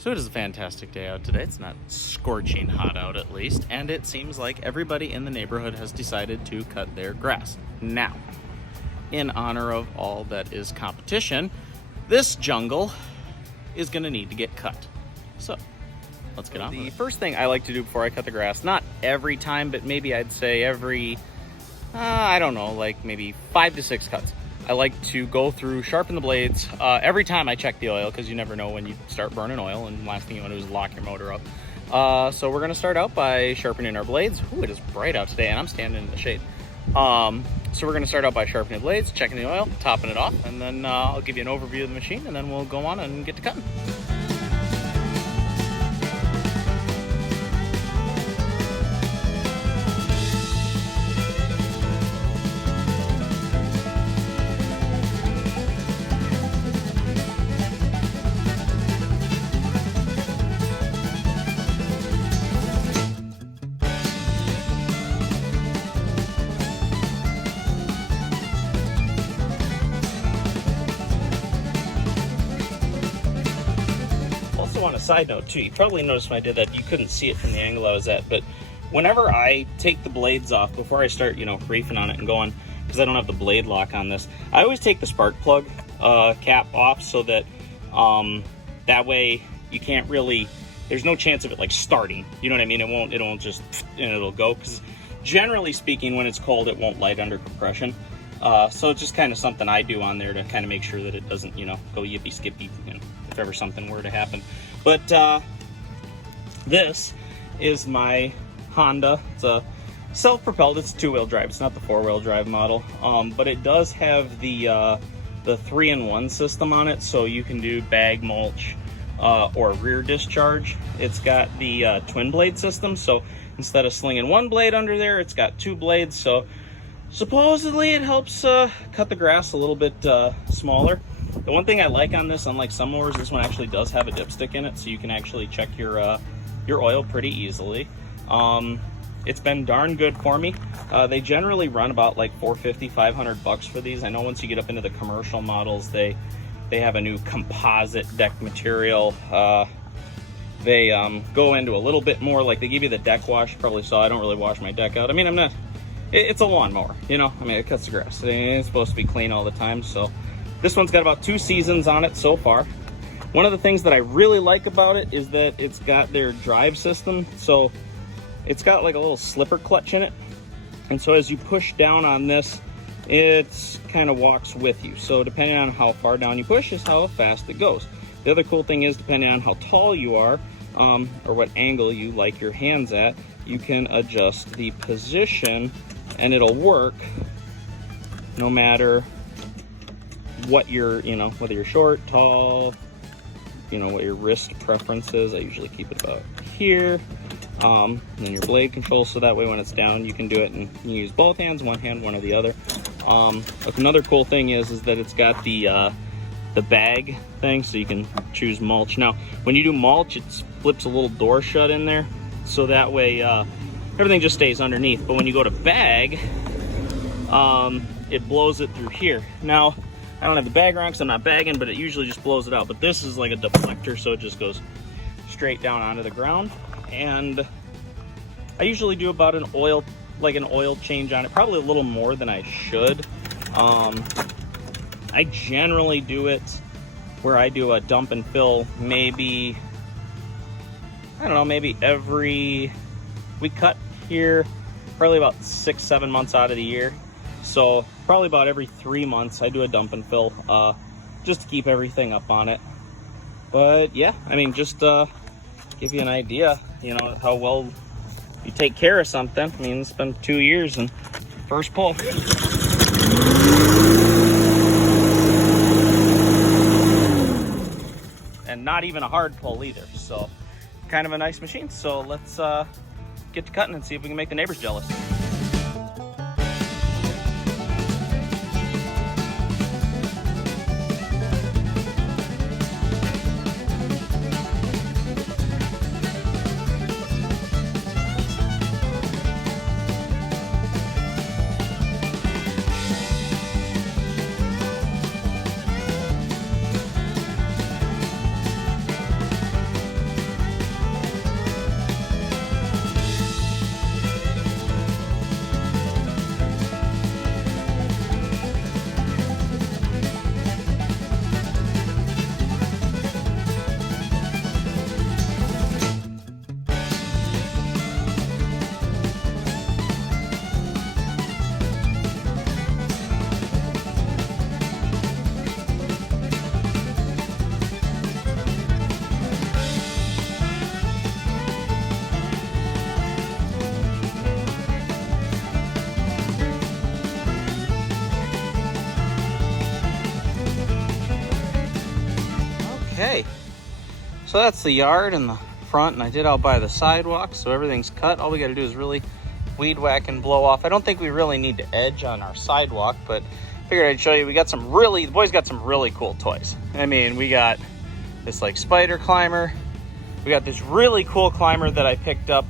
So it is a fantastic day out today. It's not scorching hot out at least, and it seems like everybody in the neighborhood has decided to cut their grass. Now, in honor of all that is competition, this jungle is going to need to get cut. So, let's get on with it. The first thing I like to do before I cut the grass, not every time, but maybe I'd say every, I don't know, like maybe 5 to 6 cuts. I like to go through, sharpen the blades. Every time I check the oil, because you never know when you start burning oil, and the last thing you want to do is lock your motor up. So we're going to start out by sharpening our blades. Ooh, it is bright out today, and I'm standing in the shade. So we're going to start out by sharpening the blades, checking the oil, topping it off, and then I'll give you an overview of the machine, and then we'll go on and get to cutting. On a side note too, you probably noticed when I did that you couldn't see it from the angle I was at, but whenever I take the blades off before I start, reefing on it and going, because I don't have the blade lock on this, I always take the spark plug cap off so that that way you can't really, there's no chance of it like starting, you know what I mean? It won't just, and it'll go, because generally speaking when it's cold it won't light under compression. So it's just kind of something I do on there to kind of make sure that it doesn't, go yippee skippy, if ever something were to happen. But this is my Honda. It's a self-propelled, it's 2-wheel drive. It's not the 4-wheel drive model, but it does have the 3-in-1 system on it, so you can do bag mulch or rear discharge. It's got the twin blade system, so instead of slinging one blade under there, it's got 2 blades, so supposedly it helps cut the grass a little bit smaller. The one thing I like on this, unlike some mowers, this one actually does have a dipstick in it, so you can actually check your oil pretty easily. It's been darn good for me. They generally run about like $450, $500 for these. I know once you get up into the commercial models, they have a new composite deck material. They go into a little bit more, like they give you the deck wash. You probably saw I don't really wash my deck out. I mean, it's a lawnmower, it cuts the grass. It ain't supposed to be clean all the time, so. This one's got about 2 seasons on it so far. One of the things that I really like about it is that it's got their drive system. So it's got like a little slipper clutch in it. And so as you push down on this, it kind of walks with you. So depending on how far down you push is how fast it goes. The other cool thing is depending on how tall you are or what angle you like your hands at, you can adjust the position and it'll work no matter what you're, whether you're short, tall, what your wrist preference is. I usually keep it about here. And then your blade control, so that way when it's down, you can do it and you use both hands, one hand, one or the other. Another cool thing is that it's got the bag thing, so you can choose mulch. Now, when you do mulch, it flips a little door shut in there, so that way everything just stays underneath. But when you go to bag, it blows it through here. Now, I don't have the bag around because I'm not bagging, but it usually just blows it out. But this is like a deflector, so it just goes straight down onto the ground. And I usually do about an oil change on it, probably a little more than I should. I generally do it where I do a dump and fill maybe every, we cut here probably about 6-7 months out of the year. So probably about every 3 months I do a dump and fill just to keep everything up on it. But yeah, just give you an idea, how well you take care of something. It's been 2 years and first pull. And not even a hard pull either. So kind of a nice machine. So let's get to cutting and see if we can make the neighbors jealous. Okay, so that's the yard and the front, and I did out by the sidewalk, so everything's cut. All we got to do is really weed whack and blow off. I don't think we really need to edge on our sidewalk, but figured I'd show you. We got the boys got some really cool toys. I mean, we got this like spider climber. We got this really cool climber that I picked up,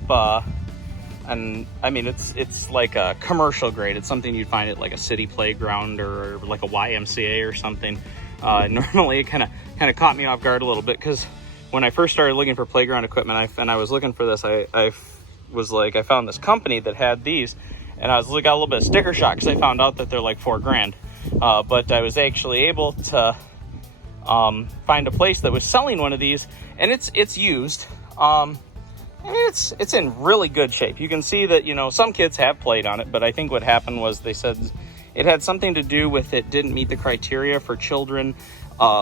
and I mean, it's like a commercial grade. It's something you'd find at like a city playground or like a YMCA or something. Normally it kind of caught me off guard a little bit, because when I first started looking for playground equipment, I was looking for this, I was like, I found this company that had these, and I got a little bit of sticker shock because I found out that they're like $4,000. But I was actually able to find a place that was selling one of these, and it's used. I mean, it's in really good shape. You can see that, you know, some kids have played on it, but I think what happened was they said it had something to do with it didn't meet the criteria for children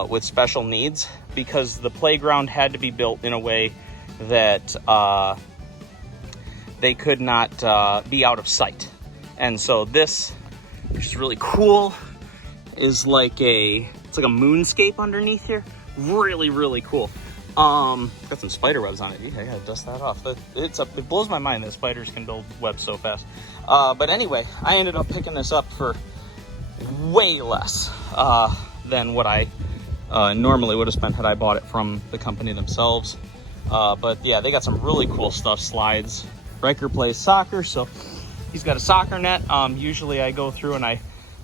with special needs, because the playground had to be built in a way that they could not be out of sight. And so this, which is really cool, is like it's like a moonscape underneath here. Really, really cool. Got some spider webs on it. I gotta dust that off. It blows my mind that spiders can build webs so fast. But anyway, I ended up picking this up for way less than what I normally would have spent had I bought it from the company themselves. But yeah, they got some really cool stuff. Slides. Riker plays soccer, so he's got a soccer net. Usually I go through and I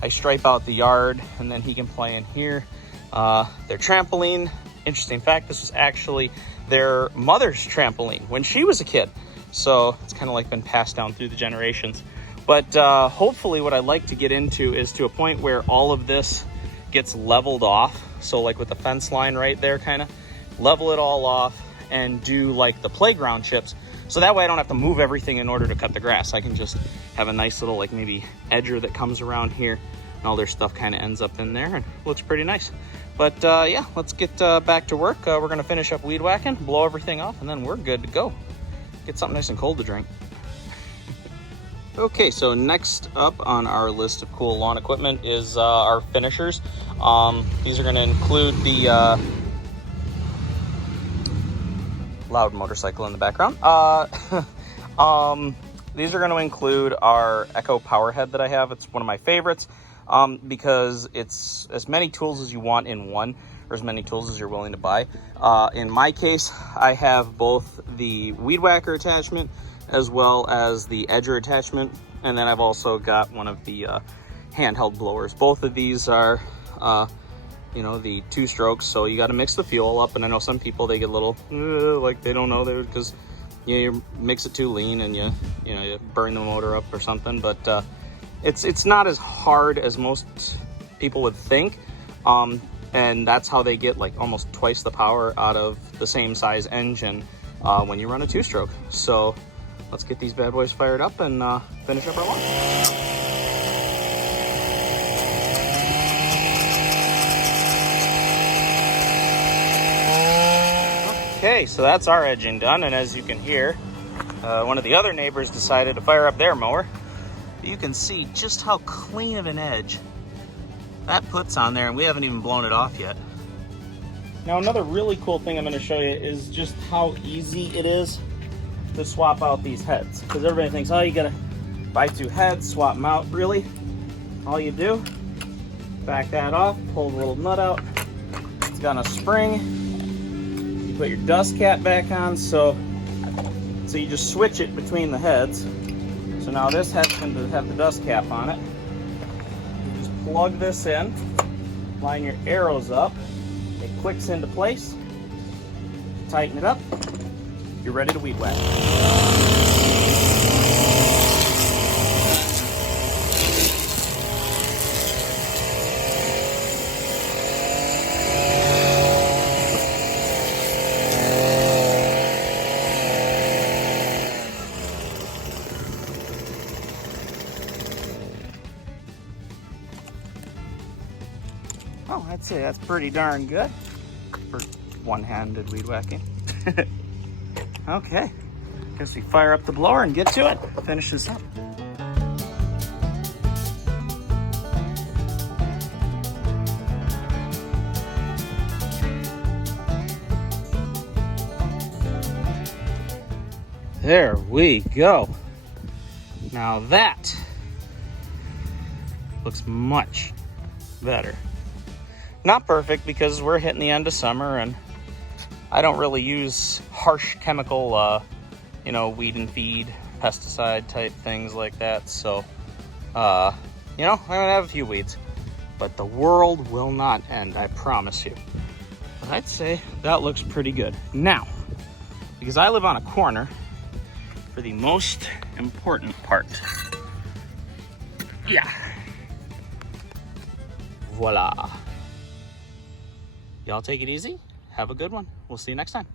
stripe out the yard, and then he can play in here. Their trampoline, interesting fact, this was actually their mother's trampoline when she was a kid. So it's kind of like been passed down through the generations. But hopefully what I'd like to get into is to a point where all of this gets leveled off. So like with the fence line right there, kind of level it all off and do like the playground chips. So that way I don't have to move everything in order to cut the grass. I can just have a nice little like maybe edger that comes around here, and all their stuff kind of ends up in there and looks pretty nice. But yeah, let's get back to work. We're gonna finish up weed whacking, blow everything off, and then we're good to go. Get something nice and cold to drink. Okay, so next up on our list of cool lawn equipment is our finishers. These are gonna include the loud motorcycle in the background. These are going to include our Echo Power Head that I have. It's one of my favorites because it's as many tools as you want in one, or as many tools as you're willing to buy. In my case, I have both the weed whacker attachment as well as the edger attachment, and then I've also got one of the handheld blowers. Both of these are you know, the 2 strokes, so you got to mix the fuel up. And I know some people, they get a little like they don't know, because you mix it too lean and you burn the motor up or something. But it's not as hard as most people would think, and that's how they get like almost twice the power out of the same size engine when you run a 2-stroke. So let's get these bad boys fired up and finish up our lawn. Okay, so that's our edging done, and as you can hear, one of the other neighbors decided to fire up their mower. You can see just how clean of an edge that puts on there, and we haven't even blown it off yet. Now another really cool thing I'm going to show you is just how easy it is to swap out these heads. Because everybody thinks, oh, you got to buy 2 heads, swap them out. Really, all you do, back that off, pull the little nut out. It's got a spring. Put your dust cap back on, so you just switch it between the heads. So now this has to have the dust cap on it. You just plug this in, line your arrows up, it clicks into place, tighten it up, you're ready to weed whack. Oh, I'd say that's pretty darn good for one-handed weed whacking. Okay, guess we fire up the blower and get to it. Finish this up. There we go. Now that looks much better. Not perfect because we're hitting the end of summer and I don't really use harsh chemical, weed and feed, pesticide type things like that. So, I'm gonna have a few weeds, but the world will not end, I promise you. But I'd say that looks pretty good. Now, because I live on a corner, for the most important part. Yeah. Voila. Y'all take it easy. Have a good one. We'll see you next time.